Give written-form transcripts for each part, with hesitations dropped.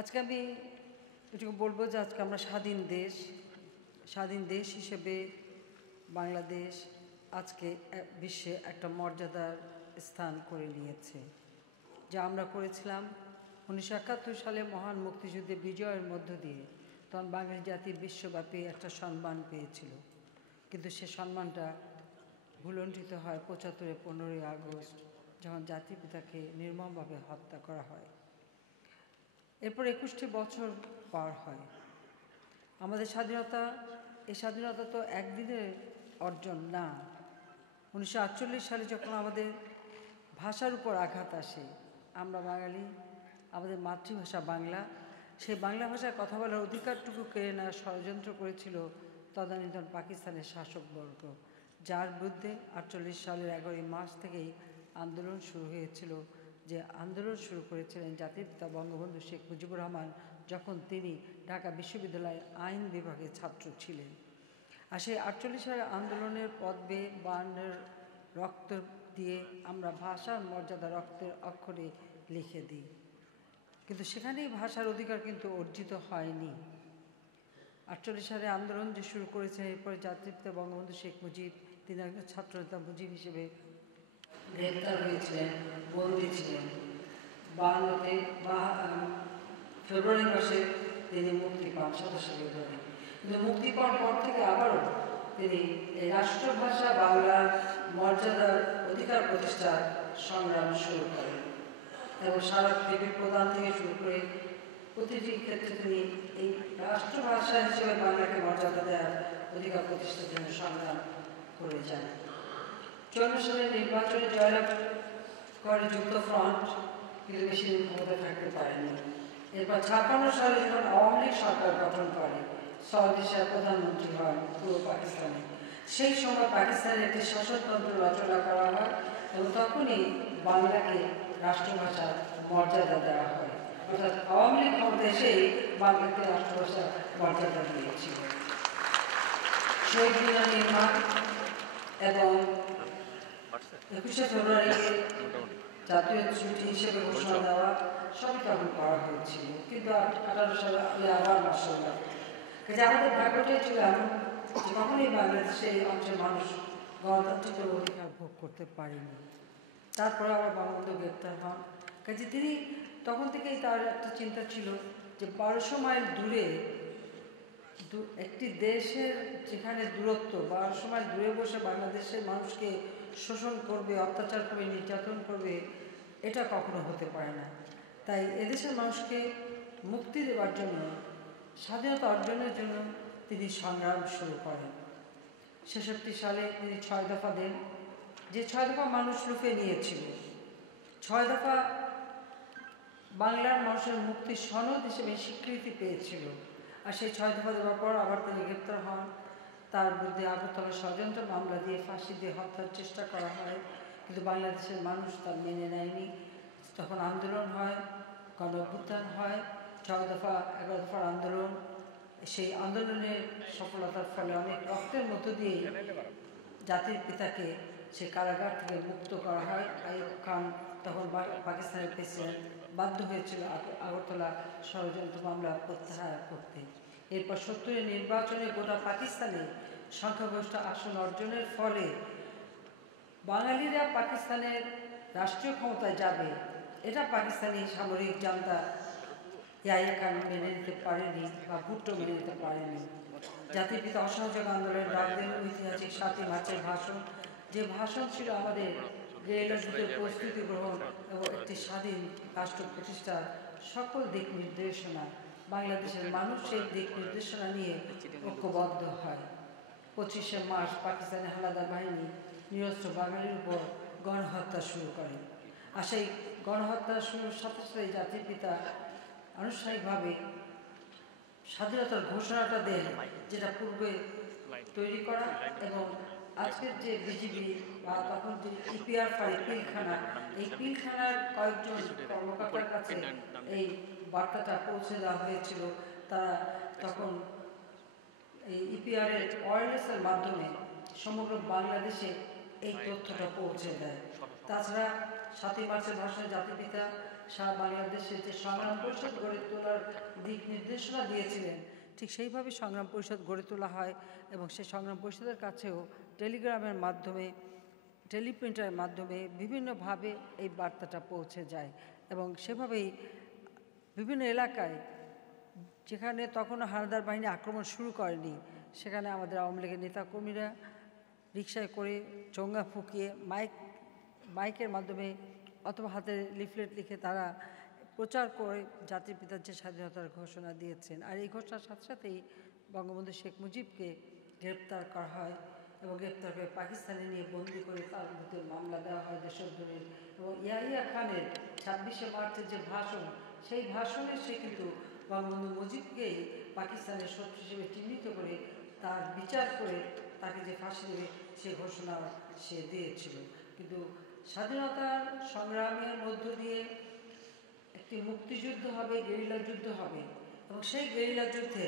আজকে আমি এটুকু বলবো যে আজকে আমরা স্বাধীন দেশ হিসেবে বাংলাদেশ আজকে বিশ্বে একটা মর্যাদার স্থান করে নিয়েছে, যা আমরা করেছিলাম 1971 সালে মহান মুক্তিযুদ্ধে বিজয়ের মধ্য দিয়ে। তখন বাঙালি জাতি বিশ্বব্যাপী একটা সম্মান পেয়েছিল, কিন্তু সে সম্মানটা ভুলণ্ঠিত হয় 75-এ 15ই আগস্ট, যখন জাতির পিতাকে নির্মমভাবে হত্যা করা হয়। এরপর 21টি বছর পার হয়। আমাদের এই স্বাধীনতা তো একদিনের অর্জন না। 1948 সালে যখন আমাদের ভাষার উপর আঘাত আসে, আমরা বাঙালি, আমাদের মাতৃভাষা বাংলা, সেই বাংলা ভাষায় কথা বলার অধিকারটুকু কেড়ে নেওয়ার ষড়যন্ত্র করেছিল তদানীন্তন পাকিস্তানের শাসকবর্গ, যার বিরুদ্ধে 48 সালের 11ই মার্চ থেকেই আন্দোলন শুরু হয়েছিল। যে আন্দোলন শুরু করেছিলেন জাতির পিতা বঙ্গবন্ধু শেখ মুজিবুর রহমান, যখন তিনি ঢাকা বিশ্ববিদ্যালয়ের আইন বিভাগের ছাত্র ছিলেন। আর সেই 48 সালের আন্দোলনের পথ বেয়ে 52 রক্ত দিয়ে আমরা ভাষার মর্যাদা রক্তের অক্ষরে লিখে দিই, কিন্তু সেখানেই ভাষার অধিকার কিন্তু অর্জিত হয়নি। 48 সালে আন্দোলন যে শুরু করেছেন, এরপরে জাতির পিতা বঙ্গবন্ধু শেখ মুজিব, তিনি একজন ছাত্রনেতা মুজিব হিসেবে গ্রেপ্তার হয়েছিলেন, বন্দী ছিলেন। 52-তে ফেব্রুয়ারি মাসে তিনি মুক্তি পান, 27 ফেব্রুয়ারি। কিন্তু মুক্তি পাওয়ার পর থেকে আবারও তিনি এই রাষ্ট্রভাষা বাংলার মর্যাদার অধিকার প্রতিষ্ঠার সংগ্রাম শুরু করেন এবং সারা পৃথিবীর প্রধান থেকে শুরু করে প্রতিটি ক্ষেত্রে তিনি এই রাষ্ট্রভাষা হিসেবে বাংলাকে মর্যাদা দেওয়ার অধিকার প্রতিষ্ঠার জন্য সংগ্রাম করে যান। 54 সালের নির্বাচনে জয়লাভ করে যুক্তফ্রন্ট, কিন্তু বেশি দিন ক্ষমতায় থাকতে পারেনি। এরপর 56 সালে যখন আওয়ামী লীগ সরকার গঠন করে, সৌদি শাহ প্রধানমন্ত্রী হন পূর্ব পাকিস্তানে, সেই সময় পাকিস্তানের একটি শাসনতন্ত্র রচনা করা হয় এবং তখনই বাংলাকে রাষ্ট্রভাষার মর্যাদা দেওয়া হয়। অর্থাৎ আওয়ামী লীগ ক্ষমতা এসেই বাংলাকে রাষ্ট্রভাষার মর্যাদা দিয়েছিল। শহীদ মিনার নির্মাণ এবং 21শে ফেব্রুয়ারিকে জাতীয় ছুটি হিসেবে ঘোষণা দেওয়া সবই তখন করা হয়েছিল, কিন্তু 18 সালে আবার মার্শাল ল। আমাদের ভাগ্যটাই ছিল এমন যে কখনোই বাংলাদেশে এই অঞ্চলের মানুষ গণতান্ত্রিক অধিকার ভোগ করতে পারেনি। তারপরে আবার বঙ্গবন্ধু গ্রেপ্তার হন। কাজে তিনি তখন থেকেই তার একটা চিন্তা ছিল যে 1200 মাইল দূরে একটি দেশের যেখানে দূরত্ব, 1200 মাইল দূরে বসে বাংলাদেশের মানুষকে শোষণ করবে, অত্যাচার করবে, নির্যাতন করবে, এটা কখনো হতে পারে না। তাই এদেশের মানুষকে মুক্তি দেওয়ার জন্য, স্বাধীনতা অর্জনের জন্য তিনি সংগ্রাম শুরু করেন। 66 সালে তিনি 6 দফা দেন, যে 6 দফা মানুষ লুফে নিয়েছিল। 6 দফা বাংলার মানুষের মুক্তির সনদ হিসেবে স্বীকৃতি পেয়েছিল। আর সেই 6 দফা দেওয়ার পর আবার তিনি গ্রেপ্তার হন। তার বিরুদ্ধে আগরতলা ষড়যন্ত্র মামলা দিয়ে ফাঁসি দিয়ে হত্যার চেষ্টা করা হয়, কিন্তু বাংলাদেশের মানুষ তার মেনে নেয়নি। তখন আন্দোলন হয়, গণঅভ্যুত্থান হয়, 6 দফা 11 দফার আন্দোলন। সেই আন্দোলনের সফলতার ফলে অনেক রক্তের মধ্য দিয়ে জাতির পিতাকে সে কারাগার থেকে মুক্ত করা হয়। আইয়ুব খান তখন পাকিস্তানের প্রেসিডেন্ট বাধ্য হয়েছিল আগরতলা ষড়যন্ত্র মামলা প্রত্যাহার করতে। এরপর 70-এর নির্বাচনে গোটা পাকিস্তানে সংখ্যাগরিষ্ঠ আসন অর্জনের ফলে বাঙালিরা পাকিস্তানের রাষ্ট্রীয় ক্ষমতায় যাবে, এটা পাকিস্তানি সামরিক জান্তা ইয়াহিয়া খান মেনে নিতে পারেনি বা ভুট্টো মেনে নিতে পারেনি। জাতির পিতা অসহযোগ আন্দোলনের ডাক দেন ঐতিহাসিক 7ই মার্চের ভাষণ, যে ভাষণ ছিল আমাদের রেলযুদ্ধের প্রস্তুতি গ্রহণ এবং একটি স্বাধীন রাষ্ট্র প্রতিষ্ঠার সকল দিক নির্দেশনা। বাংলাদেশের মানুষ সেই দিক নির্দেশনা নিয়ে ঐক্যবদ্ধ হয়। 25শে মার্চ পাকিস্তানের হানাদার বাহিনী নিরস্ত্র বাঙালির উপর গণহত্যা শুরু করে। আর সেই গণহত্যা শুরুর সাথে সাথে জাতির পিতা আনুষ্ঠানিকভাবে স্বাধীনতার ঘোষণাটা দেন, যেটা পূর্বে তৈরি করা এবং আজকের যে বিজিবি বা তখন যে ইপিআর ফাঁড়ি পিলখানা, এই পিলখানার কয়েকজন কর্মকর্তার কাছে এই বার্তাটা পৌঁছে দেওয়া হয়েছিল। তারা তখন এই ইপিআরের ওয়্যারলেসের মাধ্যমে সমগ্র বাংলাদেশে এই তথ্যটা পৌঁছে দেয়। তাছাড়া 7ই মার্চের ভাষণে জাতিপিতা সারা বাংলাদেশের যে সংগ্রাম পরিষদ গড়ে তোলার দিক নির্দেশনা দিয়েছিলেন, ঠিক সেইভাবে সংগ্রাম পরিষদ গড়ে তোলা হয় এবং সেই সংগ্রাম পরিষদের কাছেও টেলিগ্রামের মাধ্যমে, টেলিপ্রিন্টারের মাধ্যমে বিভিন্নভাবে এই বার্তাটা পৌঁছে যায় এবং সেভাবেই বিভিন্ন এলাকায় যেখানে তখনও হানাদার বাহিনী আক্রমণ শুরু করেনি, সেখানে আমাদের আওয়ামী লীগের নেতাকর্মীরা রিকশায় করে চোঙ্গা ফুঁকিয়ে মাইকের মাধ্যমে অথবা হাতে লিফলেট লিখে তারা প্রচার করে জাতির পিতার যে স্বাধীনতার ঘোষণা দিয়েছেন। আর এই ঘোষণার সাথে সাথেই বঙ্গবন্ধু শেখ মুজিবকে গ্রেপ্তার করা হয় এবং গ্রেপ্তার করে পাকিস্তানে নিয়ে বন্দি করে তার বিরুদ্ধে মামলা দেওয়া হয় দেশদ্রোহীর। এবং ইয়াহিয়া খানের 26শে মার্চের যে ভাষণ, সেই ভাষণে সে কিন্তু বঙ্গবন্ধু মুজিবকেই পাকিস্তানের শত্রু হিসেবে চিহ্নিত করে তার বিচার করে তাকে যে ফাঁসি দেবে সে ঘোষণা সে দিয়েছিল। কিন্তু স্বাধীনতার সংগ্রামের মধ্য দিয়ে একটি মুক্তিযুদ্ধ হবে, গেরিলা যুদ্ধ হবে এবং সেই গেরিলা যুদ্ধে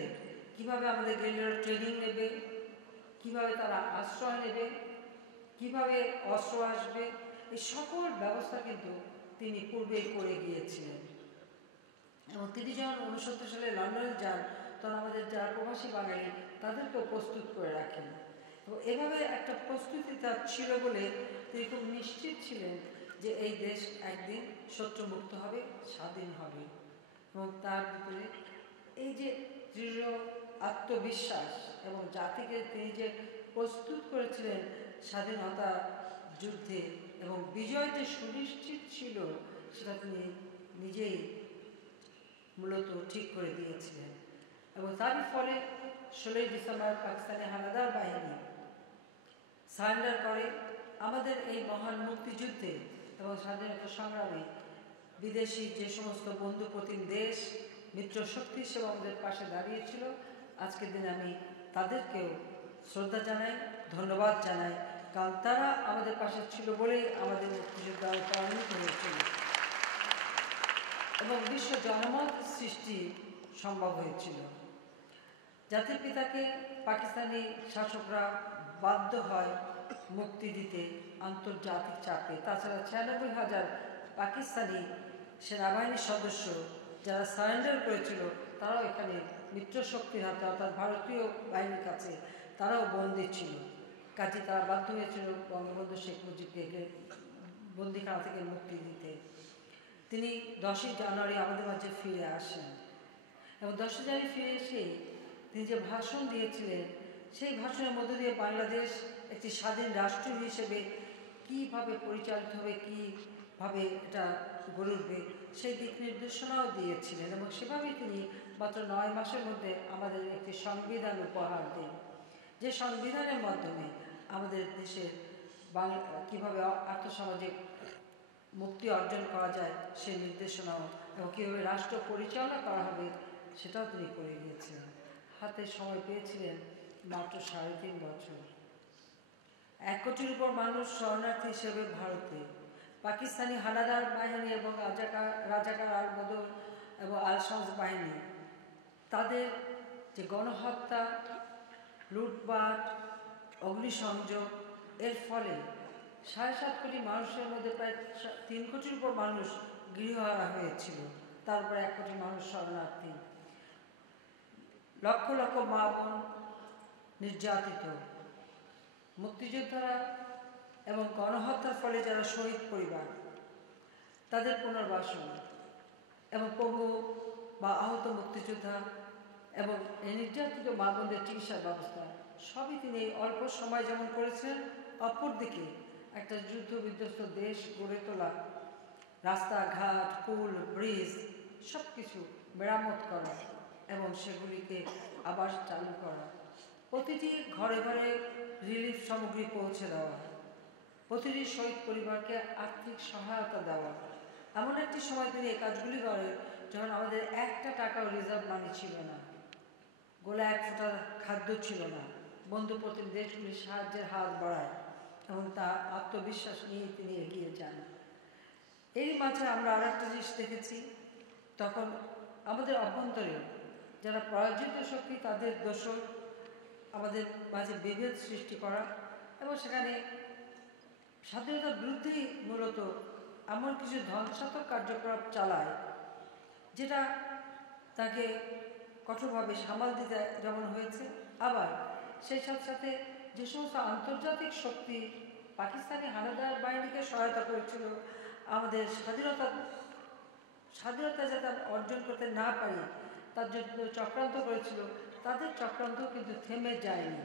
কীভাবে আমাদের গেরিলার ট্রেনিং নেবে, কিভাবে তারা আশ্রয় নেবে, কিভাবে অস্ত্র আসবে, এই সকল ব্যবস্থা কিন্তু তিনি পূর্বেই করে গিয়েছিলেন। এবং তিনি যখন 69 সালে লন্ডনে যান, তখন আমাদের যারা প্রবাসী বাঙালি তাদেরকেও প্রস্তুত করে রাখেন এবং এভাবে একটা প্রস্তুতি তার ছিল বলে তিনি খুব নিশ্চিত ছিলেন যে এই দেশ একদিন শত্রুমুক্ত হবে, স্বাধীন হবে। এবং তার ভিতরে এই যে দৃঢ় আত্মবিশ্বাস এবং জাতিকে তিনি যে প্রস্তুত করেছিলেন স্বাধীনতা যুদ্ধে এবং বিজয় যে সুনিশ্চিত ছিল, সেটা তিনি নিজেই মূলত ঠিক করে দিয়েছিলেন। এবং তারই ফলে 16ই ডিসেম্বর পাকিস্তানের হানাদার বাহিনী সারেন্ডার করে। আমাদের এই মহান মুক্তিযুদ্ধে এবং স্বাধীনতা সংগ্রামে বিদেশি যে সমস্ত বন্ধুপ্রতিম দেশ মিত্র শক্তি হিসেবে আমাদের পাশে দাঁড়িয়েছিল, আজকের দিনে আমি তাদেরকেও শ্রদ্ধা জানাই, ধন্যবাদ জানাই, কারণ তারা আমাদের পাশে ছিল বলেই আমাদের মুক্তিযুদ্ধ ত্বরান্বিত হয়েছিল এবং বিশ্ব জনমত সৃষ্টি সম্ভব হয়েছিল। জাতির পিতাকে পাকিস্তানি শাসকরা বাধ্য হয় মুক্তি দিতে আন্তর্জাতিক চাপে। তাছাড়া 96,000 পাকিস্তানি সেনাবাহিনীর সদস্য যারা সারেন্ডার করেছিল, তারাও এখানে মিত্রশক্তির হাতে অর্থাৎ ভারতীয় বাহিনীর কাছে তারাও বন্দী ছিল। কাজে তারা বাধ্য হয়েছিল বঙ্গবন্ধু শেখ মুজিবকে বন্দিখানা থেকে মুক্তি দিতে। তিনি 10ই জানুয়ারি আমাদের মাঝে ফিরে আসেন এবং 10ই জানুয়ারি ফিরে এসেই তিনি যে ভাষণ দিয়েছিলেন, সেই ভাষণের মধ্য দিয়ে বাংলাদেশ একটি স্বাধীন রাষ্ট্র হিসেবে কীভাবে পরিচালিত হবে, কীভাবে এটা গড়ে উঠবে, সেই দিক নির্দেশনাও দিয়েছিলেন এবং সেভাবেই তিনি মাত্র 9 মাসের মধ্যে আমাদের একটি সংবিধান উপহার দেন, যে সংবিধানের মাধ্যমে আমাদের দেশের কীভাবে আর্থসামাজিক মুক্তি অর্জন করা যায় সেই নির্দেশনাও এবং কীভাবে রাষ্ট্র পরিচালনা করা হবে সেটাও তিনি করে গিয়েছিলেন। হাতে সময় পেয়েছিলেন মাত্র 3.5 বছর। 1 কোটির উপর মানুষ শরণার্থী হিসেবে ভারতে, পাকিস্তানি হানাদার বাহিনী এবং রাজাকার আল বদর এবং আল শামস বাহিনী তাদের যে গণহত্যা, লুটপাট, অগ্নিসংযোগ, এর ফলে 7.5 কোটি মানুষের মধ্যে প্রায় 3 কোটির উপর মানুষ গৃহহারা হয়েছিল, তারপর 1 কোটি মানুষ শরণার্থী, লক্ষ লক্ষ মা বোন নির্যাতিত, মুক্তিযোদ্ধারা এবং গণহত্যার ফলে যারা শহীদ পরিবার তাদের পুনর্বাসন এবং পঙ্গু বা আহত মুক্তিযোদ্ধা এবং এই নির্যাতিত মা বোনদের চিকিৎসার ব্যবস্থা সবই তিনি এই অল্প সময় যেমন করেছেন, অপরদিকে একটা যুদ্ধ বিধ্বস্ত দেশ গড়ে তোলা, রাস্তাঘাট, পুল, ব্রিজ সব কিছু মেরামত করা এবং সেগুলিকে আবার চালু করা, প্রতিটি ঘরে ঘরে রিলিফ সামগ্রী পৌঁছে দেওয়া, প্রতিটি শহীদ পরিবারকে আর্থিক সহায়তা দেওয়া। এমন একটি সময় তিনি এই কাজগুলি করেন যখন আমাদের 1 টাকাও রিজার্ভ মানি ছিল না, গোলা 1 ফোঁটা খাদ্য ছিল না। বন্ধুপ্রতিম দেশগুলি সাহায্যের হাত বাড়ায় এবং তার আত্মবিশ্বাস নিয়ে তিনি এগিয়ে যান। এই মাঝে আমরা আর একটা জিনিস দেখেছি, তখন আমাদের অভ্যন্তরে যারা পরাজিত শক্তি তাদের দোষর আমাদের মাঝে বিভেদ সৃষ্টি করা এবং সেখানে স্বাধীনতার বিরুদ্ধেই মূলত এমন কিছু ধ্বংসাত্মক কার্যকলাপ চালায় যেটা তাকে কঠোরভাবে সামাল দিতে যেমন হয়েছে, আবার সেই সাথে সাথে যে সমস্ত আন্তর্জাতিক শক্তি পাকিস্তানি হানাদার বাহিনীকে সহায়তা করেছিল আমাদের স্বাধীনতা যাতে অর্জন করতে না পারি তার জন্য চক্রান্ত করেছিল, তাদের চক্রান্ত কিন্তু থেমে যায়নি।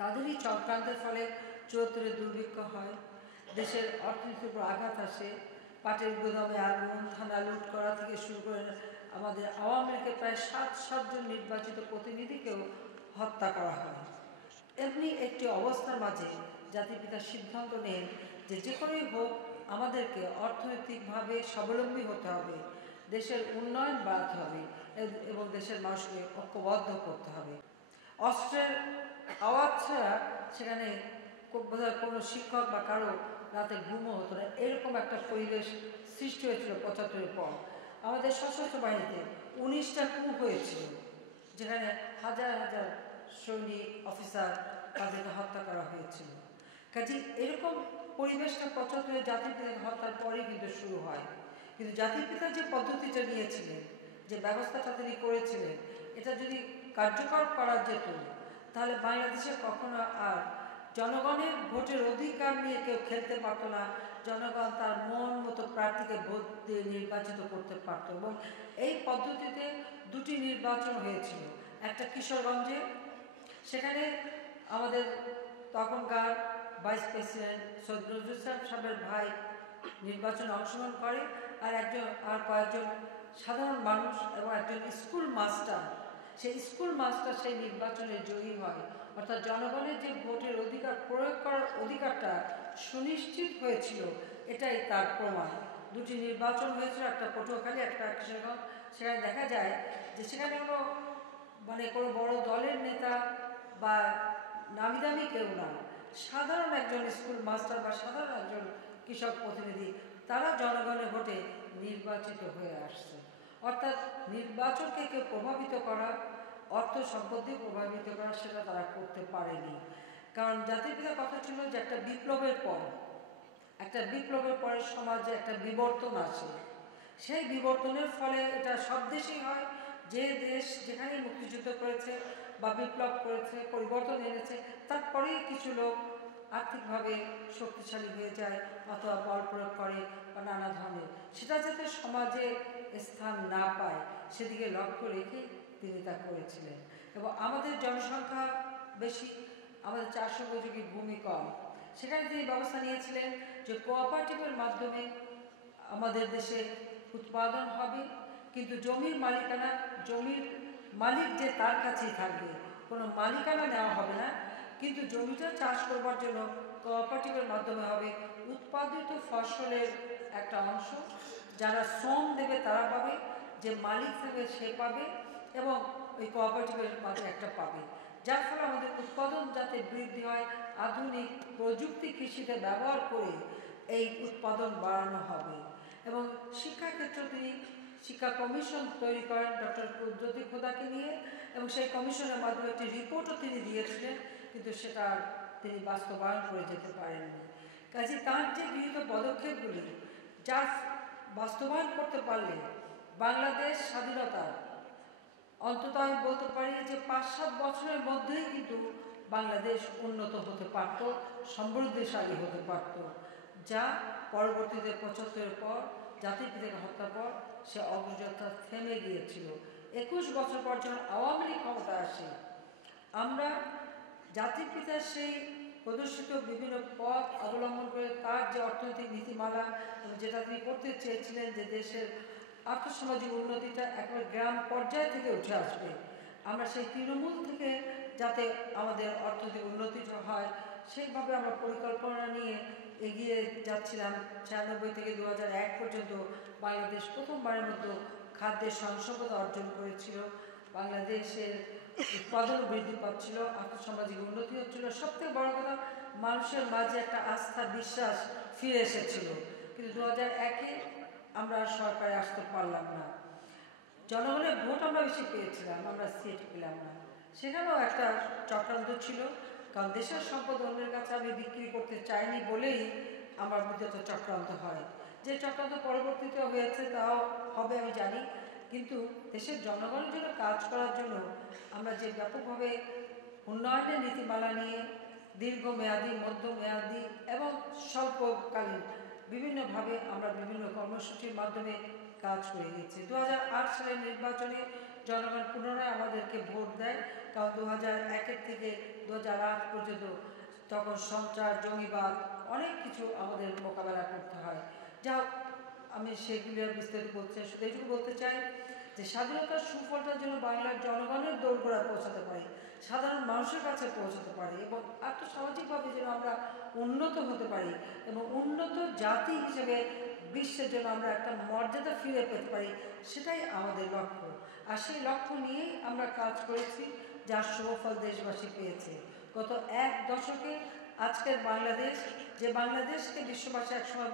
তাদেরই চক্রান্তের ফলে ৭৪-এ দুর্ভিক্ষ হয়, দেশের অর্থনীতির উপর আঘাত আসে, পাটের গুদামে আগুন, থানা লুট করা থেকে শুরু করে আমাদের আওয়ামী লীগের প্রায় ৭০ জন নির্বাচিত প্রতিনিধিকেও হত্যা করা হয়। এমনি একটি অবস্থার মাঝে জাতির পিতা সিদ্ধান্ত নেন যে যে কোনোই হোক আমাদেরকে অর্থনৈতিকভাবে স্বাবলম্বী হতে হবে, দেশের উন্নয়ন বাড়াতে হবে এবং দেশের মানুষকে ঐক্যবদ্ধ করতে হবে। অস্ত্রের আওয়াজ ছাড়া সেখানে বোধহয় কোনো শিক্ষক বা কারো রাতে ঘুমও হতো না, এরকম একটা পরিবেশ সৃষ্টি হয়েছিল ৭৫-এর পর। আমাদের সশস্ত্র বাহিনীতে ১৯টা কূপ হয়েছিল, যেখানে হাজার হাজার সৈনিক অফিসার তাদেরকে হত্যা করা হয়েছিল। কাজে এরকম পরিবেশটা ৭৫-এ জাতির পিতাকে হত্যার পরেই কিন্তু শুরু হয়। কিন্তু জাতির পিতা যে পদ্ধতিটা নিয়েছিলেন, যে ব্যবস্থাটা তিনি করেছিলেন, এটা যদি কার্যকর করা যেত তাহলে বাংলাদেশে কখনো আর জনগণের ভোটের অধিকার নিয়ে কেউ খেলতে পারতো না, জনগণ তার মন মতো প্রার্থীকে ভোট দিয়ে নির্বাচিত করতে পারত। এবং এই পদ্ধতিতে দুটি নির্বাচন হয়েছিল, একটা কিশোরগঞ্জে, সেখানে আমাদের তখনকার ভাইস প্রেসিডেন্ট সৈয়দ নজরুল সাহেবের ভাই নির্বাচনে অংশগ্রহণ করে, আর কয়েকজন সাধারণ মানুষ এবং একজন স্কুল মাস্টার, সেই স্কুল মাস্টার সেই নির্বাচনে জয়ী হয়। অর্থাৎ জনগণের যে ভোটের অধিকার প্রয়োগ করার অধিকারটা সুনিশ্চিত হয়েছিল, এটাই তার প্রমাণ। দুটি নির্বাচন হয়েছিল, একটা পটুয়াখালী, একটা কিশোরগঞ্জ। সেখানে দেখা যায় যে সেখানে কোনো বড় দলের নেতা বা নামি দামি কেউ না, সাধারণ একজন স্কুল মাস্টার বা সাধারণ একজন কৃষক প্রতিনিধি, তারা জনগণের ভোটে নির্বাচিত হয়ে আসছে। অর্থাৎ নির্বাচনকে কেউ প্রভাবিত করা, অর্থ সম্পত্তি প্রভাবিত করা, সেটা তারা করতে পারেনি। কারণ জাতির পিতার কথা ছিল যে একটা বিপ্লবের পরে সমাজে একটা বিবর্তন আসে। সেই বিবর্তনের ফলে এটা সব দেশেই হয়, যে দেশ যেখানেই মুক্তিযুদ্ধ করেছে বা বিপ্লব করেছে, পরিবর্তন এনেছে, তারপরেই কিছু লোক আর্থিকভাবে শক্তিশালী হয়ে যায় অথবা বল প্রয়োগ করে বা নানা ধরনের, সেটা যাতে সমাজে স্থান না পায় সেদিকে লক্ষ্য রেখে তিনি তা করেছিলেন। এবং আমাদের জনসংখ্যা বেশি, আমাদের চাষ উপযোগী ভূমি কম, সেখানে তিনি ব্যবস্থা নিয়েছিলেন যে কোঅপারেটিভের মাধ্যমে আমাদের দেশে উৎপাদন হবে, কিন্তু জমির মালিক যে তার কাছেই থাকবে, কোনো মালিকানা নেওয়া হবে না, কিন্তু জমিটা চাষ করবার জন্য কোঅপারেটিভের মাধ্যমে হবে। উৎপাদিত ফসলের একটা অংশ যারা শ্রম দেবে তারা পাবে, যে মালিক থাকবে সে পাবে, এবং ওই কোঅপারেটিভের মাঝে একটা পাবে, যার ফলে আমাদের উৎপাদন যাতে বৃদ্ধি হয়, আধুনিক প্রযুক্তি কৃষিতে ব্যবহার করে এই উৎপাদন বাড়ানো হবে। এবং শিক্ষাক্ষেত্রে তিনি শিক্ষা কমিশন তৈরি করেন ডক্টর কুদরতি খোদাকে নিয়ে, এবং সেই কমিশনের মাধ্যমে একটি রিপোর্টও তিনি দিয়েছিলেন, কিন্তু সেটা তিনি বাস্তবায়ন করে যেতে পারেননি। কাজে তার যে গৃহীত পদক্ষেপগুলি, যা বাস্তবায়ন করতে পারলে বাংলাদেশ স্বাধীনতার অন্তত আমি বলতে পারি যে ৫-৭ বছরের মধ্যেই কিন্তু বাংলাদেশ উন্নত হতে পারত, সমৃদ্ধশালী হতে পারত, যা পরবর্তীতে ৭৫-এর পর জাতির পিতাকে হত্যার পর সে অগ্রযাত্রা থেমে গিয়েছিল। ২১ বছর পর যখন আওয়ামী লীগ ক্ষমতায় আসে, আমরা জাতির পিতার সেই প্রদর্শিত বিভিন্ন পথ অবলম্বন করে তার যে অর্থনৈতিক নীতিমালা, যেটা তিনি করতে চেয়েছিলেন যে দেশের আর্থসামাজিক উন্নতিটা একেবারে গ্রাম পর্যায় থেকে উঠে আসবে, আমরা সেই তৃণমূল থেকে যাতে আমাদের অর্থনৈতিক উন্নতিটা হয় সেইভাবে আমরা পরিকল্পনা নিয়ে এগিয়ে যাচ্ছিলাম। ৯৬ থেকে ২০০১ পর্যন্ত বাংলাদেশ প্রথমবারের মতো খাদ্যের স্বয়ংসম্পূর্ণতা অর্জন করেছিল, বাংলাদেশের উৎপাদন বৃদ্ধি পাচ্ছিল, আর্থসামাজিক উন্নতি হচ্ছিল, সবথেকে বড় কথা মানুষের মাঝে একটা আস্থা বিশ্বাস ফিরে এসেছিল। কিন্তু ২০০১-এ আমরা সরকারে আসতে পারলাম না, জনগণের ভোট আমরা বেশি পেয়েছিলাম, আমরা সিট পেলাম না। সেখানেও একটা চক্রান্ত ছিল, কারণ দেশের সম্পদ অন্যের কাছে আমি বিক্রি করতে চাইনি বলেই আমার মধ্যে তো চক্রান্ত হয়। যে চক্রান্ত পরবর্তীতে হয়েছে তাও হবে আমি জানি, কিন্তু দেশের জনগণের জন্য কাজ করার জন্য আমরা যে ব্যাপকভাবে উন্নয়নের নীতিমালা নিয়ে দীর্ঘমেয়াদী, মধ্যমেয়াদী এবং স্বল্পকালীন বিভিন্নভাবে আমরা বিভিন্ন কর্মসূচির মাধ্যমে কাজ করে গেছি। 2008 সালের নির্বাচনে জনগণ পুনরায় আমাদেরকে ভোট দেয়, কারণ 2001 থেকে 2008 পর্যন্ত তখন সন্ত্রাস, জঙ্গিবাদ অনেক কিছু আমাদের মোকাবেলা করতে হয়। যা হোক, আমি সেগুলো বিস্তারিত বলতে চাই, শুধু এইটুকু বলতে চাই যে স্বাধীনতার সুফলটার জন্য বাংলার জনগণের দোরগোড়ায় পৌঁছাতে পারি, সাধারণ মানুষের কাছে পৌঁছাতে পারি এবং আর্থসামাজিকভাবে যেন আমরা উন্নত হতে পারি এবং উন্নত জাতি হিসেবে বিশ্বের জন্য আমরা একটা মর্যাদা ফিরে পেতে পারি, সেটাই আমাদের লক্ষ্য। আর সেই লক্ষ্য নিয়েই আমরা কাজ করেছি, যার সুফল দেশবাসী পেয়েছে। গত এক দশকে আজকের বাংলাদেশ, যে বাংলাদেশকে বিশ্ববাসী একসময়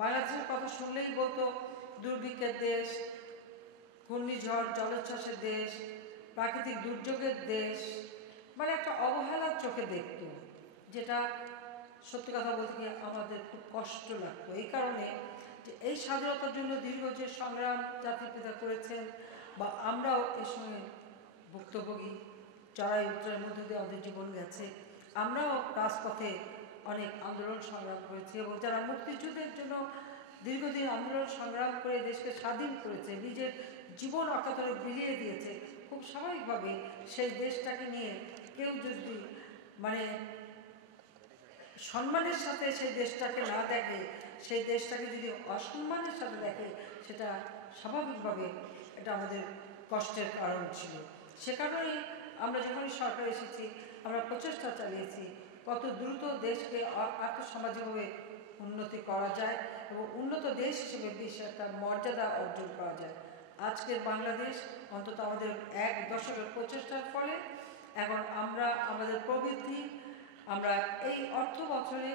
বাংলাদেশের কথা শুনলেই বলতো দুর্ভিক্ষের দেশ, ঘূর্ণিঝড়, জলোচ্ছ্বাসের দেশ, প্রাকৃতিক দুর্যোগের দেশ, মানে একটা অবহেলার চোখে দেখত, যেটা সত্যি কথা বলতে গিয়ে আমাদের খুব কষ্ট লাগতো। এই কারণে যে এই স্বাধীনতার জন্য দীর্ঘ যে সংগ্রাম জাতির পিতা করেছেন, বা আমরাও এর সঙ্গে ভুক্তভোগী, চড়াই উত্তরের মধ্যে দিয়ে আমাদের জীবন গেছে, আমরাও রাজপথে অনেক আন্দোলন সংগ্রাম করেছি এবং যারা মুক্তিযুদ্ধের জন্য দীর্ঘদিন আন্দোলন সংগ্রাম করে দেশকে স্বাধীন করেছে, নিজের জীবন অকাতরে বিলিয়ে দিয়েছে, খুব স্বাভাবিকভাবে সেই দেশটাকে নিয়ে কেউ যদি মানে সম্মানের সাথে সেই দেশটাকে না দেখে, সেই দেশটাকে যদি অসম্মানের সাথে দেখে, সেটা স্বাভাবিকভাবে এটা আমাদের কষ্টের কারণ ছিল। সে কারণেই আমরা যখনই সরকার এসেছি, আমরা প্রচেষ্টা চালিয়েছি কত দ্রুত দেশকে আর্থসামাজিকভাবে উন্নতি করা যায় এবং উন্নত দেশ হিসেবে বিশ্বে একটা মর্যাদা অর্জন করা যায়। আজকের বাংলাদেশ অন্তত আমাদের এক দশকের প্রচেষ্টার ফলে এখন আমরা আমাদের প্রবৃদ্ধি আমরা এই অর্থ বছরে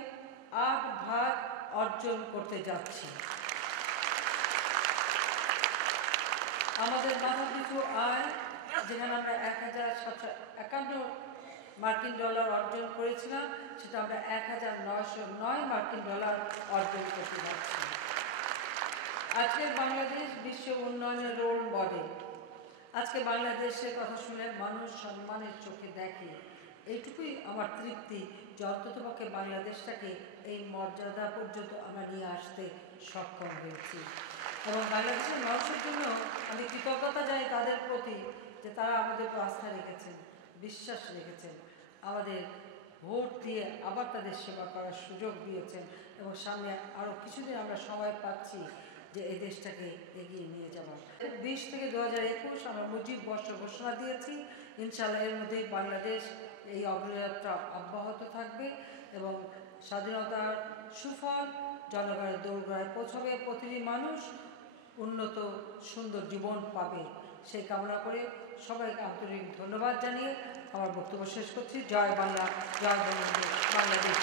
8 ভাগ অর্জন করতে যাচ্ছি। আমাদের মাথাপিছু আয় যেখানে আমরা 1051 মার্কিন ডলার অর্জন করেছিলাম, সেটা আমরা 1909 মার্কিন ডলার অর্জন করতে যাচ্ছি। আজকের বাংলাদেশ বিশ্ব উন্নয়নের রোল মডেল। আজকে বাংলাদেশের কথা শুনে মানুষ সম্মানের চোখে দেখে, এইটুকুই আমার তৃপ্তি যে অন্ততপক্ষে বাংলাদেশটাকে এই মর্যাদা পর্যন্ত আমরা নিয়ে আসতে সক্ষম হয়েছি। এবং বাংলাদেশের মানুষের জন্য আমি কৃতজ্ঞতা জানাই তাদের প্রতি, যে তারা আমাদের উপর আস্থা রেখেছেন, বিশ্বাস রেখেছেন, আমাদের ভোট দিয়ে আবার তাদের সেবা করার সুযোগ দিয়েছেন এবং সামনে আরও কিছুদিন আমরা সময় পাচ্ছি যে এই দেশটাকে এগিয়ে নিয়ে যাওয়ার। 20 থেকে 2021 আমরা মুজিব বর্ষ ঘোষণা দিয়েছি। ইনশাআল্লাহ এর মধ্যেই বাংলাদেশ এই অগ্রযাত্রা অব্যাহত থাকবে এবং স্বাধীনতার সুফল জনগণের দোরগোড়ায় পৌঁছবে, প্রতিটি মানুষ উন্নত সুন্দর জীবন পাবে, সেই কামনা করে সবাইকে আন্তরিক ধন্যবাদ জানিয়ে আমার বক্তব্য শেষ করছি। জয় বাংলা, জয় বাংলাদেশ।